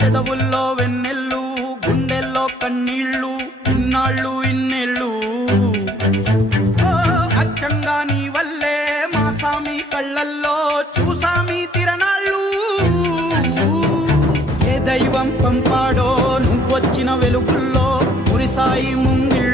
పెదవుల్లో వెన్నెల్లు గుండెల్లో కన్నీళ్ళు ఇన్నాళ్ళు ఇన్నేళ్ళు అచ్చంగా నీ వల్లే మా సామి కళ్ళల్లో చూసామి తిరణాళ్ళు ఏ దైవం పంపాడో నువ్వొచ్చిన వెలుగుల్లో మురిసాయి ముంగిళ్ళు